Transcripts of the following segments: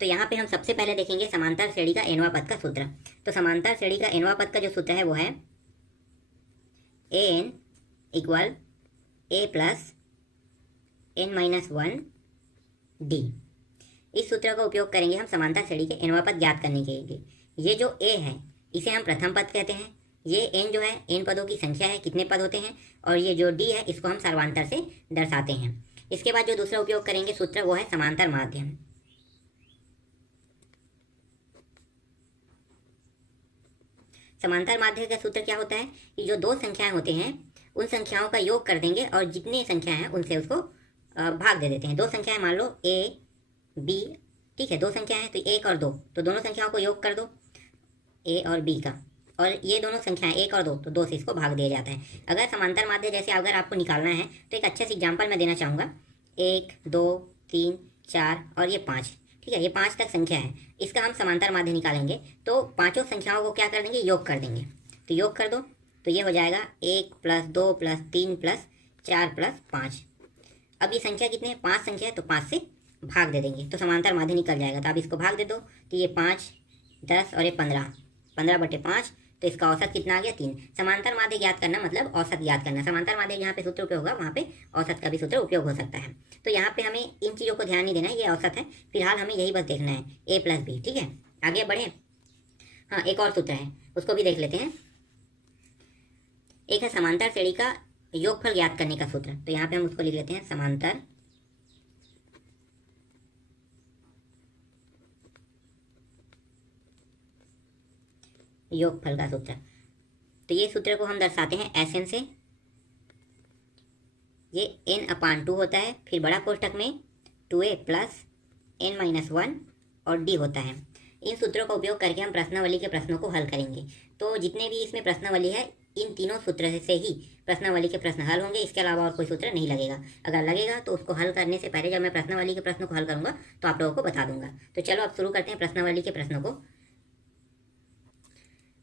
तो यहाँ पे हम सबसे पहले देखेंगे समांतर श्रेणी का nवां पद का सूत्र। तो समांतर श्रेणी का nवां पद का जो सूत्र है वो है an equal a plus n-1 d। इस सूत्र का उपयोग करेंगे हम समांतर श्रेणी के nवां पद ज्ञात करने के लिए। ये जो a है इसे हम प्रथम पद कहते हैं। ये n जो है n पदों की संख्या है, कितने पद होते हैं, और ये जो d है इसको हम सर्वांतर से दर्शाते हैं। इसके बाद जो दूसरा उपयोग करेंगे सूत्र वो है समांतर माध्यम। समांतर माध्यम का सूत्र क्या होता है कि जो दो संख्याएं होते हैं उन संख्याओं का योग कर देंगे और जितनी संख्याएं हैं उनसे उसको भाग दे देते हैं। दो संख्याएं मान लो a b, ठीक है, दो संख्याएं हैं तो 1 और 2, तो दोनों संख्याओं को योग कर दो a और b का, और ये दोनों संख्याएं 1 और 2, तो 2 से इसको भाग दिया जाता है। अगर समांतर माध्य जैसे अगर आपको निकालना है तो एक अच्छा सा एग्जाम्पल मैं देना चाहूँगा। 1 2 3 4 और ये 5, ठीक है, ये 5 तक संख्या है, इसका हम समांतर माध्य निकालेंगे तो पांचों संख्याओं को क्या कर देंगे, योग कर देंगे। तो योग कर दो तो ये हो जाएगा 1 + 2 + 3 + 4 + 5। अब ये संख्या कितने हैं, 5 संख्या है तो 5 से भाग दे देंगे तो समांतर माध्य निकल जाएगा। तो आप इसको भाग दे दो तो ये 5 10 और ये 15, 15/5, तो इसका औसत कितना आ गया, 3। समांतर माध्य ज्ञात करना मतलब औसत ज्ञात करना। समांतर माध्य जहाँ पे सूत्र उपयोग होगा वहाँ पे औसत का भी सूत्र उपयोग हो सकता है। तो यहाँ पे हमें इन चीज़ों को ध्यान नहीं देना है, ये औसत है, फिलहाल हमें यही बस देखना है a + b, ठीक है। आगे बढ़े। हाँ, एक और सूत्र है उसको भी देख लेते हैं। एक है समांतर श्रेणी का योगफल ज्ञात करने का सूत्र। तो यहाँ पे हम उसको लिख लेते हैं समांतर योगफल का सूत्र। तो ये सूत्र को हम दर्शाते हैं SN से। ये n/2 होता है, फिर बड़ा कोष्ठक में 2a + n-1 और d होता है। इन सूत्रों का उपयोग करके हम प्रश्नावली के प्रश्नों को हल करेंगे। तो जितने भी इसमें प्रश्नावली है इन तीनों सूत्र से ही प्रश्नावली के प्रश्न हल होंगे, इसके अलावा और कोई सूत्र नहीं लगेगा। अगर लगेगा तो उसको हल करने से पहले जब मैं प्रश्नावली के प्रश्नों को हल करूंगा तो आप लोगों को बता दूंगा। तो चलो अब शुरू करते हैं प्रश्नावली के प्रश्नों को।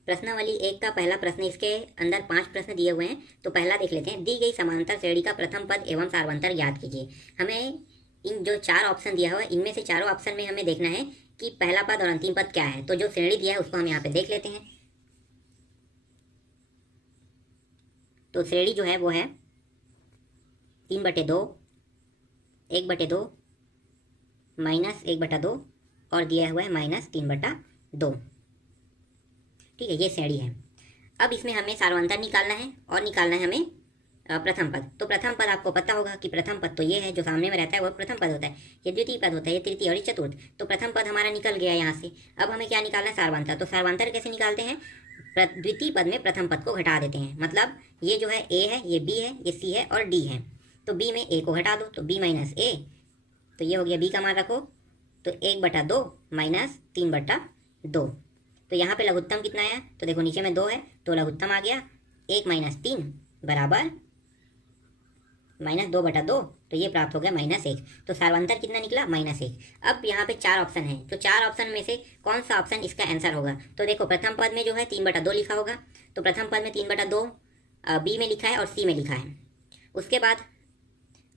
प्रश्नावली 1 का पहला प्रश्न, इसके अंदर 5 प्रश्न दिए हुए हैं। तो पहला देख लेते हैं। दी गई समांतर श्रेणी का प्रथम पद एवं सार्वंतर ज्ञात कीजिए। हमें इन जो 4 ऑप्शन दिया हुआ है इनमें से चारों ऑप्शन में हमें देखना है कि पहला पद और अंतिम पद क्या है। तो जो श्रेणी दिया है उसको हम यहाँ पे देख लेते हैं। तो श्रेणी जो है वो है 3/2, 1/2, -1/2 और दिया हुआ है -3/2, ठीक है, ये श्रेणी है। अब इसमें हमें सार्वंतर निकालना है और निकालना है हमें प्रथम पद। तो प्रथम पद आपको पता होगा कि प्रथम पद तो ये है जो सामने में रहता है वो प्रथम पद होता है, ये द्वितीय पद होता है, ये तृतीय और ये चतुर्थ। तो प्रथम पद हमारा निकल गया यहाँ से। अब हमें क्या निकालना है, सार्वंतर। तो सार्वंतर कैसे निकालते हैं, द्वितीय पद में प्रथम पद को घटा देते हैं। मतलब ये जो है a है, ये b है, ये c है और d है। तो b में a को घटा दो तो b - a, तो ये हो गया b का मान रखो तो 1/2 -3/2। तो यहाँ पे लघुत्तम कितना आया, तो देखो नीचे में 2 है तो लघुत्तम आ गया 1 - 3 बराबर -2/2, तो ये प्राप्त हो गया -1। तो सार्वंतर कितना निकला, -1। अब यहाँ पे 4 ऑप्शन है, तो 4 ऑप्शन में से कौन सा ऑप्शन इसका आंसर होगा। तो देखो प्रथम पद में जो है 3/2 लिखा होगा, तो प्रथम पद में 3/2 बी में लिखा है और सी में लिखा है। उसके बाद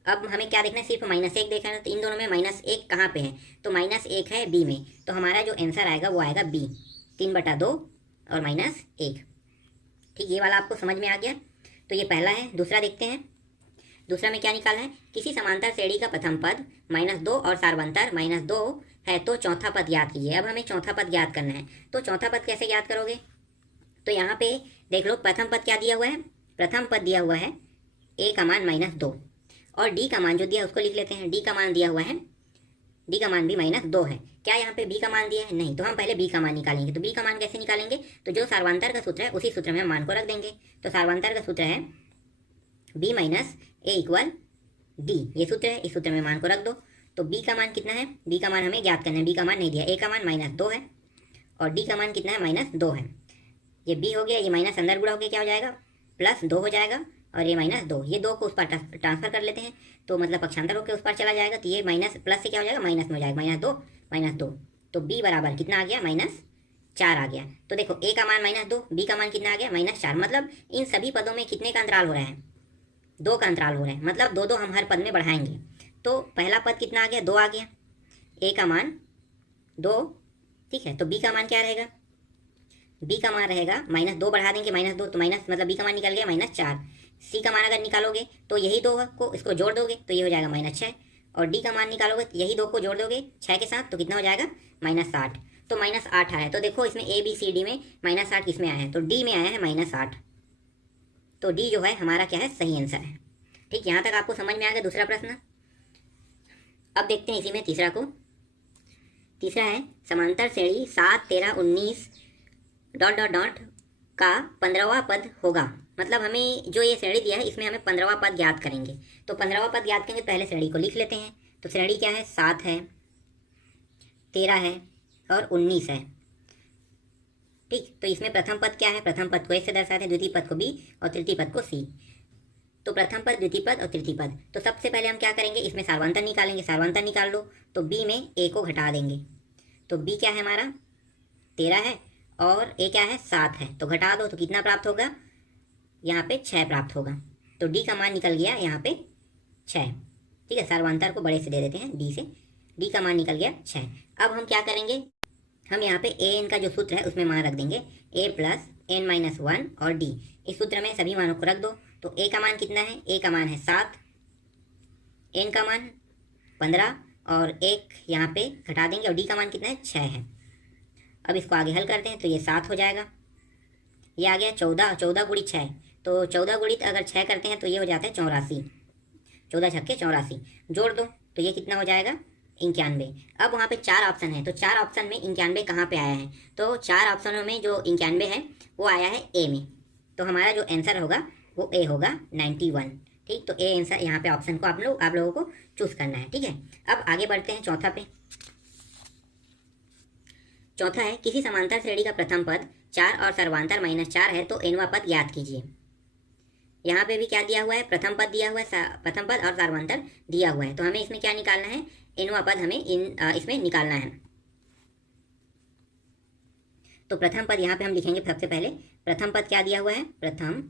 अब हमें क्या देखना है, सिर्फ -1 देखना है। तो इन दोनों में -1 कहाँ पे है, तो -1 है बी में। तो हमारा जो आंसर आएगा वो आएगा बी, 3/2 और -1, ठीक, ये वाला आपको समझ में आ गया। तो ये पहला है। दूसरा देखते हैं। दूसरा में क्या निकालना है, किसी समांतर श्रेणी का प्रथम पद -2 और सार्वंतर -2 है तो चौथा पद ज्ञात कीजिए। अब हमें चौथा पद ज्ञात करना है। तो चौथा पद कैसे ज्ञात करोगे, तो यहाँ पे देख लो प्रथम पद क्या दिया हुआ है, प्रथम पद दिया हुआ है a का मान -2 और d का मान जो दिया है उसको लिख लेते हैं। d का मान दिया हुआ है, d का मान भी -2 है। क्या यहाँ पे b का मान दिया है, नहीं, तो हम पहले b का मान निकालेंगे। तो b का मान कैसे निकालेंगे, तो जो सार्वंतर का सूत्र है उसी सूत्र में हम मान को रख देंगे। तो सार्वंतर का सूत्र है b - a = d, ये सूत्र है, इस सूत्र में मान को रख दो। तो b का मान कितना है, b का मान हमें ज्ञात करना है। b का मान नहीं दिया, a का मान -2 है और d का मान कितना है, -2 है। ये b हो गया, ये माइनस अंदर गुणा होकर क्या हो जाएगा, +2 हो जाएगा और ये -2, ये 2 को उस पर ट्रांसफर कर लेते हैं तो मतलब पक्षांतर होकर उस पर चला जाएगा। तो ये माइनस प्लस से क्या हो जाएगा, माइनस में हो जाएगा, -2 तो b बराबर कितना आ गया, -4 आ गया। तो देखो a का मान -2, b का मान कितना आ गया, -4। मतलब इन सभी पदों में कितने का अंतराल हो रहा है, 2 का अंतराल हो रहा है। मतलब 2 हम हर पद में बढ़ाएंगे। तो पहला पद कितना आ गया, 2 आ गया। a का मान 2, ठीक है। तो बी का मान क्या रहेगा, बी का मान रहेगा -2 बढ़ा देंगे -2, तो माइनस मतलब बी का मान निकल गया -4। सी का मान अगर निकालोगे तो यही 2 को इसको जोड़ दोगे तो ये हो जाएगा -6, और डी का मान निकालोगे तो यही 2 को जोड़ दोगे 6 के साथ, तो कितना हो जाएगा -8। तो -8 आया है। तो देखो इसमें ए बी सी डी में -8 किस में आया है, तो डी में आया है -8। तो डी जो है हमारा क्या है, सही आंसर है। ठीक, यहाँ तक आपको समझ में आ गया दूसरा प्रश्न। अब देखते हैं इसी में तीसरा को। तीसरा है समांतर श्रेणी 7, 13, 19 ... का 15वां पद होगा। मतलब हमें जो ये श्रेणी दिया है इसमें हमें 15वां पद ज्ञात करेंगे। तो 15वां पद ज्ञात करेंगे, पहले श्रेणी को लिख लेते हैं। तो श्रेणी क्या है, 7 है, 13 है और 19 है। ठीक, तो इसमें प्रथम पद क्या है, प्रथम पद को ए से दर्शाते हैं, द्वितीय पद को बी और तृतीय पद को सी। तो प्रथम पद, द्वितीय पद और तृतीय पद। तो सबसे पहले हम क्या करेंगे, इसमें सार्वंतर निकालेंगे। सार्वंतर निकाल लो तो बी में ए को घटा देंगे। तो बी क्या है हमारा 13 है और ए क्या है 7 है, तो घटा दो तो कितना प्राप्त होगा, यहाँ पे 6 प्राप्त होगा। तो डी का मान निकल गया यहाँ पे 6। ठीक है, सार्वंतर को बड़े से दे देते हैं डी से, डी का मान निकल गया 6। अब हम क्या करेंगे, हम यहाँ पे ए एन का जो सूत्र है उसमें मान रख देंगे a + n-1 और d। इस सूत्र में सभी मानों को रख दो। तो a का मान कितना है, a का मान है 7, n का मान 15 और 1 यहाँ पे घटा देंगे और d का मान कितना है 6 है। अब इसको आगे हल करते हैं तो ये 7 हो जाएगा, ये आ गया 14, 14 गुणित 6। तो 14 गुणित अगर 6 करते हैं तो ये हो जाता है 84, 14 छक्के 84। जोड़ दो तो ये कितना हो जाएगा 91। अब वहाँ पे 4 ऑप्शन है, तो 4 ऑप्शन में 91 कहाँ पे आया है, तो 4 ऑप्शनों में जो 91 है वो आया है ए में। तो हमारा जो आंसर होगा वो ए होगा 91। ठीक, तो ए आंसर यहाँ पे ऑप्शन को आप लोगों को चूज करना है। ठीक है, अब आगे बढ़ते हैं चौथा पे। चौथा है किसी समांतर श्रेणी का प्रथम पद 4 और सर्वांतर -4 है तो एनवां पद ज्ञात कीजिए। यहाँ पे भी क्या दिया हुआ है, प्रथम पद दिया हुआ है, प्रथम पद और सर्वांतर दिया हुआ है। तो हमें इसमें क्या निकालना है, एनवां पद हमें इसमें निकालना है। तो प्रथम पद यहाँ पे हम लिखेंगे सबसे पहले, प्रथम पद क्या दिया हुआ है, प्रथम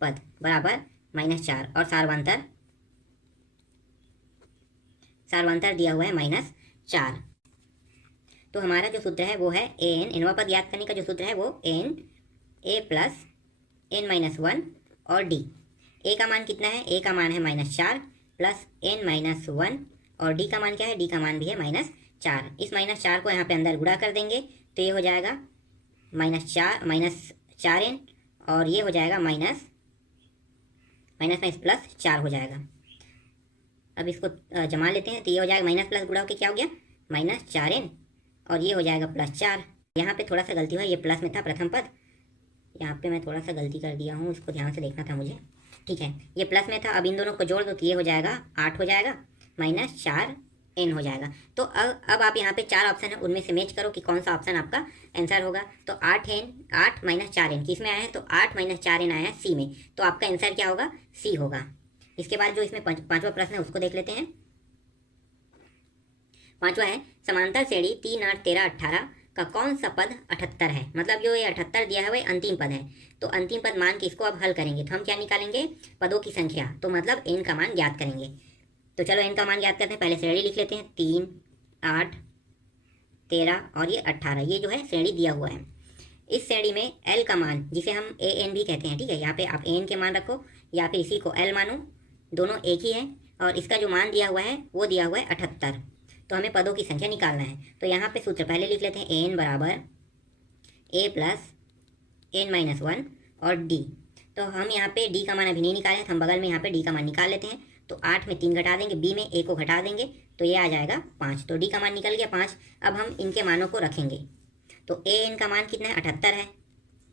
पद बराबर -4 और सार्वंतर दिया हुआ है -4। तो हमारा जो सूत्र है वो है एन, एनवां पद ज्ञात करने का जो सूत्र है वो एन a + n-1 और d। a का मान कितना है, a का मान है -4 + n-1 और d का मान क्या है, d का मान भी है -4। इस -4 को यहाँ पे अंदर गुणा कर देंगे तो ये हो जाएगा -4n और ये हो जाएगा माइनस +4 हो जाएगा। अब इसको जमा लेते हैं तो ये हो जाएगा माइनस प्लस गुणा होकर क्या हो गया -4n और ये हो जाएगा +4। यहाँ पे थोड़ा सा गलती हुआ, ये प्लस में था प्रथम पद, यहाँ पे मैं थोड़ा सा गलती कर दिया हूँ, इसको ध्यान से देखना था मुझे। ठीक है, ये प्लस में था, अब इन दोनों को जोड़ दो तो ये हो जाएगा 8 हो जाएगा, -4n हो जाएगा। तो अब आप यहाँ पे 4 ऑप्शन है उनमें से मैच करो कि कौन सा ऑप्शन आपका आंसर होगा। तो 8 -4n किस में आया है, तो 8 -4n आया है सी में, तो आपका आंसर क्या होगा, सी होगा। इसके बाद जो इसमें पांचवा प्रश्न है उसको देख लेते हैं। पांचवा है समांतर श्रेणी 3, 8, 13, 18 का कौन सा पद 78 है। मतलब जो ये 78 दिया है वही अंतिम पद है, तो अंतिम पद मान के इसको अब हल करेंगे तो हम क्या निकालेंगे, पदों की संख्या, तो मतलब n का मान ज्ञात करेंगे। तो चलो n का मान ज्ञात करते हैं, पहले श्रेणी लिख लेते हैं 3, 8, 13 और ये 18, ये जो है श्रेणी दिया हुआ है। इस श्रेणी में l का मान जिसे हम an भी कहते हैं, ठीक है, यहाँ पे आप an के मान रखो या फिर इसी को l मानो, दोनों एक ही है, और इसका जो मान दिया हुआ है वो दिया हुआ है 78। तो हमें पदों की संख्या निकालना है। तो यहाँ पे सूत्र पहले लिख लेते हैं, an बराबर a + n-1 और d। तो हम यहाँ पे d का मान अभी नहीं निकाले, हम बगल में यहाँ पे d का मान निकाल लेते हैं। तो 8 में 3 घटा देंगे, b में a को घटा देंगे तो ये आ जाएगा 5। तो d का मान निकल गया 5। अब हम इनके मानों को रखेंगे। तो an का मान कितना है, 78 है,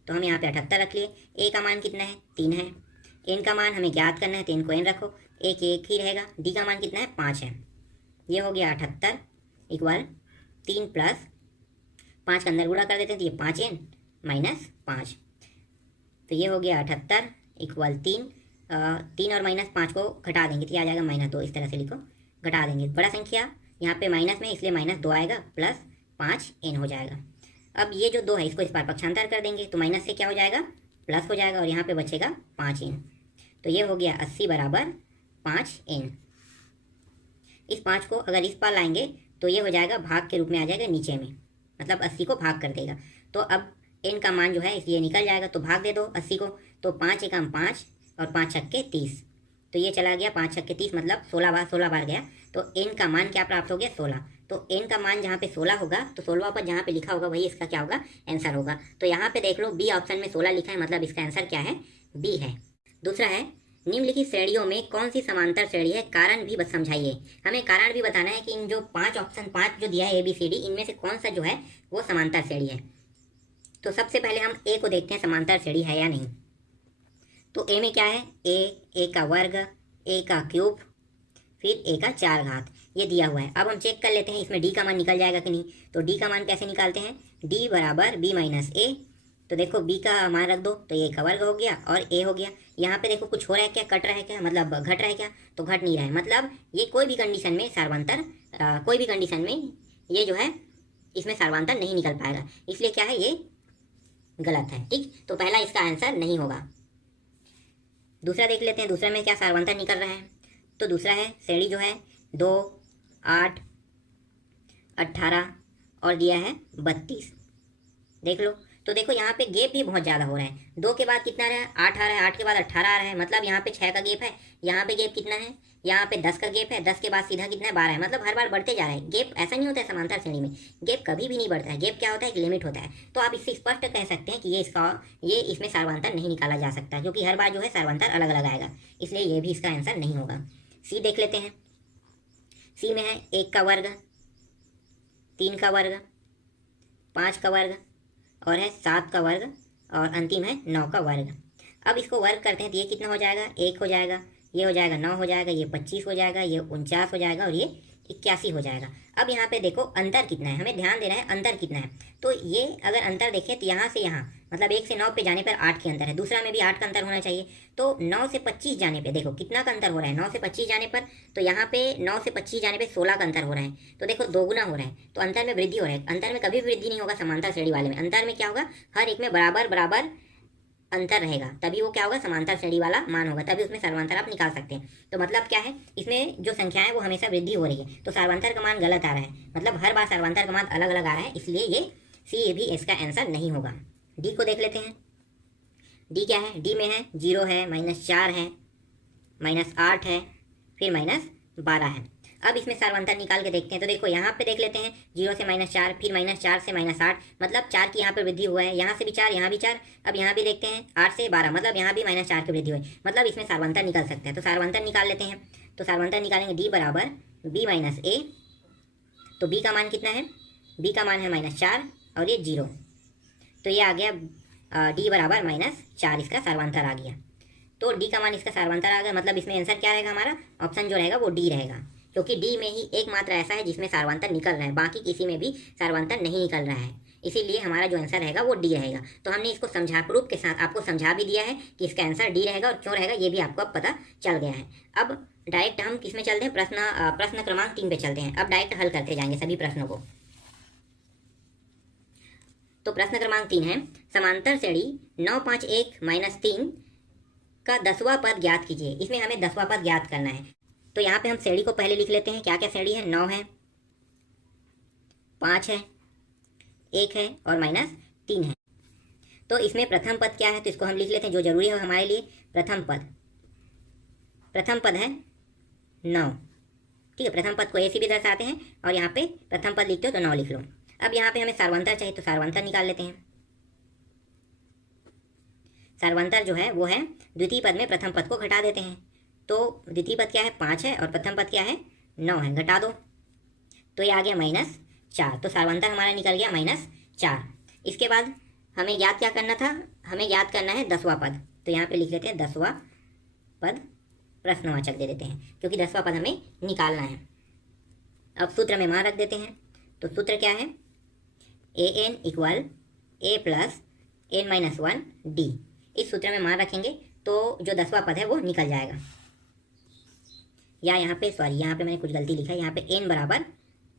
तो हम यहाँ पे 78 रख लिए। a का मान कितना है, 3 है। n का मान हमें ज्ञात करना है तो n को n रखो, एक ही रहेगा। d का मान कितना है, 5 है। ये हो गया 78 = 3 + 5 का अंदर गुणा कर देते हैं तो ये 5n - 5। तो ये हो गया 78 = 3 और -5 को घटा देंगे तो ये आ जाएगा -2। इस तरह से लिखो, घटा देंगे, बड़ा संख्या यहाँ पे माइनस में इसलिए -2 आएगा, +5n हो जाएगा। अब ये जो 2 है इसको इस बार पक्षांतर कर देंगे तो माइनस से क्या हो जाएगा, प्लस हो जाएगा और यहाँ पे बचेगा 5n। तो ये हो गया 80 = 5n। इस 5 को अगर इस पार लाएंगे तो ये हो जाएगा भाग के रूप में आ जाएगा नीचे में, मतलब 80 को भाग कर देगा। तो अब n का मान जो है इसलिए निकल जाएगा, तो भाग दे दो 80 को, तो 5 एकम 5 और 5 छक्के 30, तो ये चला गया 5 छक्के 30, मतलब 16 बार गया। तो n का मान क्या प्राप्त हो गया 16। तो n का मान जहाँ पे 16 होगा तो 16 पर जहाँ पे लिखा होगा वही इसका क्या होगा आंसर होगा। तो यहाँ पे देख लो बी ऑप्शन में 16 लिखा है, मतलब इसका आंसर क्या है बी है। दूसरा है निम्नलिखित श्रेणियों में कौन सी समांतर श्रेणी है, कारण भी बस समझाइए। हमें कारण भी बताना है कि इन जो 5 ऑप्शन 5 जो दिया है ABCD, इनमें से कौन सा जो है वो समांतर श्रेणी है। तो सबसे पहले हम ए को देखते हैं समांतर श्रेणी है या नहीं। तो ए में क्या है, ए का वर्ग, ए का क्यूब, फिर ए का 4 घात, ये दिया हुआ है। अब हम चेक कर लेते हैं इसमें डी का मान निकल जाएगा कि नहीं। तो डी का मान कैसे निकालते हैं, डी बराबर बी माइनस ए। तो देखो बी का मान रख दो तो ए का वर्ग हो गया और ए हो गया। यहाँ पे देखो कुछ हो रहा है क्या, कट रहा है क्या, मतलब घट रहा है क्या, तो घट नहीं रहा है, मतलब ये कोई भी कंडीशन में सार्वंतर कोई भी कंडीशन में ये जो है इसमें सार्वंतर नहीं निकल पाएगा, इसलिए क्या है ये गलत है। ठीक, तो पहला इसका आंसर नहीं होगा। दूसरा देख लेते हैं, दूसरे में क्या सार्वंतर निकल रहा है। तो दूसरा है श्रेणी जो है 2, 8, 18 और दिया है 32, देख लो। तो देखो यहाँ पे गैप भी बहुत ज़्यादा हो रहा है, 2 के बाद कितना आ रहा है 8 आ रहा है, 8 के बाद 18 आ रहा है, मतलब यहाँ पे 6 का गैप है, यहाँ पे गैप कितना है, यहाँ पे 10 का गैप है, 10 के बाद सीधा कितना है 12 है, मतलब हर बार बढ़ते जा रहा है गैप। ऐसा नहीं होता है समांतर श्रेणी में गैप कभी भी नहीं बढ़ता है, गैप क्या होता है एक लिमिट होता है। तो आप इससे स्पष्ट कह सकते हैं कि ये इसमें सार्वंतर नहीं निकाला जा सकता, क्योंकि हर बार जो है सार्वंतर अलग अलग आएगा, इसलिए ये भी इसका आंसर नहीं होगा। सी देख लेते हैं, सी में है 1 का वर्ग, 3 का वर्ग, 5 का वर्ग और है 7 का वर्ग और अंतिम है 9 का वर्ग। अब इसको वर्ग करते हैं तो ये कितना हो जाएगा, 1 हो जाएगा, ये हो जाएगा 9 हो जाएगा, ये 25 हो जाएगा, ये 49 हो जाएगा और ये 81 हो जाएगा। अब यहाँ पे देखो अंतर कितना है, हमें ध्यान देना है अंतर कितना है। तो ये अगर अंतर देखें तो यहाँ से यहाँ मतलब 1 से 9 पे जाने पर 8 के अंतर है, दूसरा में भी 8 का अंतर होना चाहिए। तो 9 से 25 जाने पे देखो कितना का अंतर हो रहा है, 9 से 25 जाने पर, तो यहाँ पे 9 से 25 जाने पे 16 का अंतर हो रहा है, तो देखो 2 गुना हो रहा है, तो अंतर में वृद्धि हो रहा है। अंतर में कभी वृद्धि नहीं होगा समांतर श्रेणी वाले में, अंतर में क्या होगा हर एक में बराबर बराबर अंतर रहेगा, तभी वो क्या होगा समांतर श्रेणी वाला मान होगा, तभी उसमें सार्वंतर आप निकाल सकते हैं। तो मतलब क्या है, इसमें जो संख्या है वो हमेशा वृद्धि हो रही है, तो सार्वंतर का मान गलत आ रहा है, मतलब हर बार सार्वंतर का मान अलग अलग आ रहा है, इसलिए ये सी भी इसका आंसर नहीं होगा। डी को देख लेते हैं, डी क्या है, डी में है 0 है, -4 है, -8 है, फिर -12 है। अब इसमें सार्वंतर निकाल के देखते हैं। तो देखो यहाँ पे देख लेते हैं 0 से -4, फिर -4 से -8, मतलब 4 की यहाँ पे वृद्धि हुआ है, यहाँ से भी 4, यहाँ भी 4, अब यहाँ भी देखते हैं 8 से 12, मतलब यहाँ भी -4 की वृद्धि हुई, मतलब इसमें सार्वंतर निकल सकते हैं। तो सार्वंतर निकाल लेते हैं, तो सार्वंतर निकालेंगे डी बराबर बी माइनस ए। तो बी का मान कितना है, बी का मान है -4 और ये 0, तो ये आ गया डी बराबर -4, इसका सार्वंतर आ गया। तो डी का मान इसका सार्वंतर आ गया, मतलब इसमें आंसर क्या रहेगा हमारा, ऑप्शन जो रहेगा वो डी रहेगा, क्योंकि डी में ही एकमात्र ऐसा है जिसमें सार्वंतर निकल रहा है, बाकी किसी में भी सार्वंतर नहीं निकल रहा है, इसीलिए हमारा जो आंसर रहेगा वो डी रहेगा। तो हमने इसको समझा प्रूफ के साथ आपको समझा भी दिया है कि इसका आंसर डी रहेगा, और क्यों रहेगा ये भी आपको अब पता चल गया है। अब डायरेक्ट हम किस में चलते हैं, प्रश्न क्रमांक 3 पे चलते हैं। अब डायरेक्ट हल करते जाएंगे सभी प्रश्नों को। तो प्रश्न क्रमांक 3 है, समांतर श्रेणी 9, 5, 1 -3 का 10वां पद ज्ञात कीजिए। इसमें हमें 10वां पद ज्ञात करना है। तो यहाँ पे हम श्रेणी को पहले लिख लेते हैं, क्या क्या श्रेणी है, 9 है, 5 है, 1 है और -3 है। तो इसमें प्रथम पद क्या है, तो इसको हम लिख लेते हैं, जो जरूरी है हमारे लिए। प्रथम पद है 9, ठीक है, प्रथम पद को ऐसे भी दर्शाते हैं, और यहाँ पे प्रथम पद लिखते हो तो 9 लिख लो। अब यहाँ पे हमें सार्वंतर चाहिए, तो सार्वंतर निकाल लेते हैं। सार्वंतर जो है वो है द्वितीय पद में प्रथम पद को घटा देते हैं। तो द्वितीय पद क्या है 5 है और प्रथम पद क्या है 9 है, घटा दो तो ये आ गया -4। तो सार्वंतर हमारा निकल गया -4। इसके बाद हमें याद क्या करना था, हमें याद करना है 10वां पद। तो यहाँ पे लिख लेते हैं 10वां पद, प्रश्नवाचक दे देते हैं, क्योंकि 10वां पद हमें निकालना है। अब सूत्र में मान रख देते हैं। तो सूत्र क्या है, an = a + n - 1 d। इस सूत्र में मान रखेंगे तो जो 10वां पद है वो निकल जाएगा। या यहाँ पे यहाँ पे मैंने कुछ गलती लिखा है, यहाँ पे n बराबर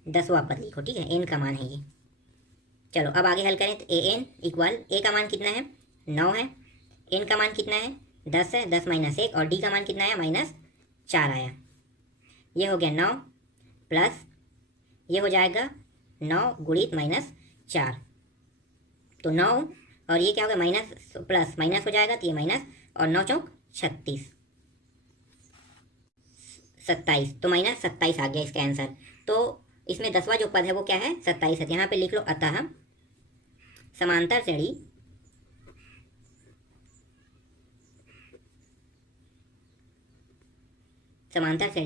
10वां पद लिखो, ठीक है, n का मान है ये। चलो अब आगे हल करें। तो an = a का मान कितना है 9 है, n का मान कितना है 10 है, 10 - 1 और d का मान कितना आया -4 आया। ये हो गया 9 + ये हो जाएगा 9 गुणित -4, तो 9 और ये क्या होगा माइनस प्लस माइनस हो जाएगा, तो ये माइनस और 9 चौक 36, 27, तो -27 आ गया इसका आंसर। तो इसमें 10वां जो पद है वो क्या है 27 है। यहाँ पे लिख लो अतः समांतर श्रेणी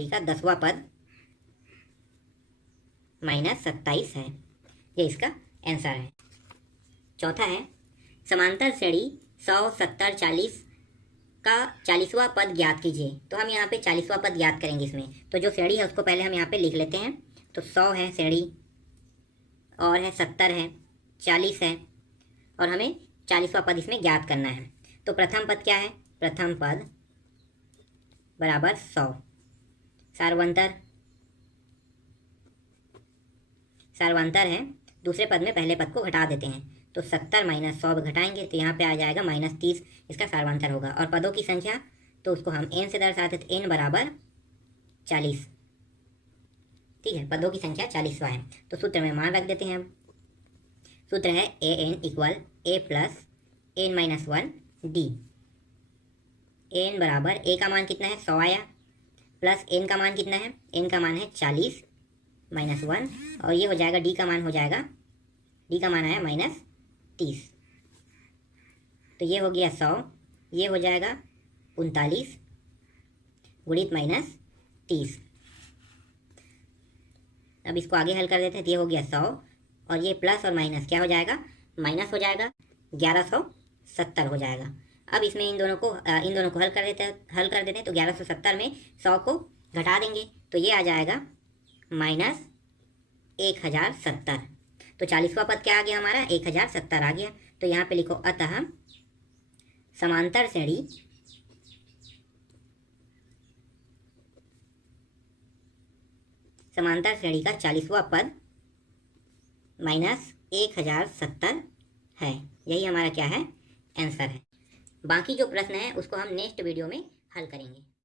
का 10वां पद -27 है, ये इसका आंसर है। चौथा है समांतर श्रेणी 100, 70, 40 का 40वां पद ज्ञात कीजिए। तो हम यहाँ पे 40वां पद ज्ञात करेंगे इसमें। तो जो श्रेणी है उसको पहले हम यहाँ पे लिख लेते हैं। तो 100 है श्रेणी, और है 70 है, 40 है, और हमें 40वां पद इसमें ज्ञात करना है। तो प्रथम पद क्या है, प्रथम पद बराबर 100, सार्वंतर है। दूसरे पद में पहले पद को घटा देते हैं, तो 70 माइनस 100 घटाएंगे तो यहाँ पे आ जाएगा -30, इसका सार्वंतर होगा। और पदों की संख्या तो उसको हम n से दर्शाते थे, n बराबर 40, ठीक है, पदों की संख्या 40वां है। तो सूत्र में मान रख देते हैं हम। सूत्र है an equal a plus n-1 d। n बराबर a का मान कितना है 100 आया, प्लस n का मान कितना है, n का मान है 40 -1, और ये हो जाएगा d का मान हो जाएगा, d का मान आया -30, तो ये हो गया 100, ये हो जाएगा 39 गुणित -30। अब इसको आगे हल कर देते हैं, तो ये हो गया 100, और ये प्लस और माइनस क्या हो जाएगा, माइनस हो जाएगा, 1170 हो जाएगा। अब इसमें इन दोनों को हल कर देते हैं। तो 1170 में 100 को घटा देंगे तो ये आ जाएगा -1070। तो 40वां पद क्या आ गया हमारा 1070 आ गया। तो यहाँ पे लिखो अतः समांतर श्रेणी का 40वां पद -1070 है। यही हमारा क्या है आंसर है। बाकी जो प्रश्न है उसको हम नेक्स्ट वीडियो में हल करेंगे।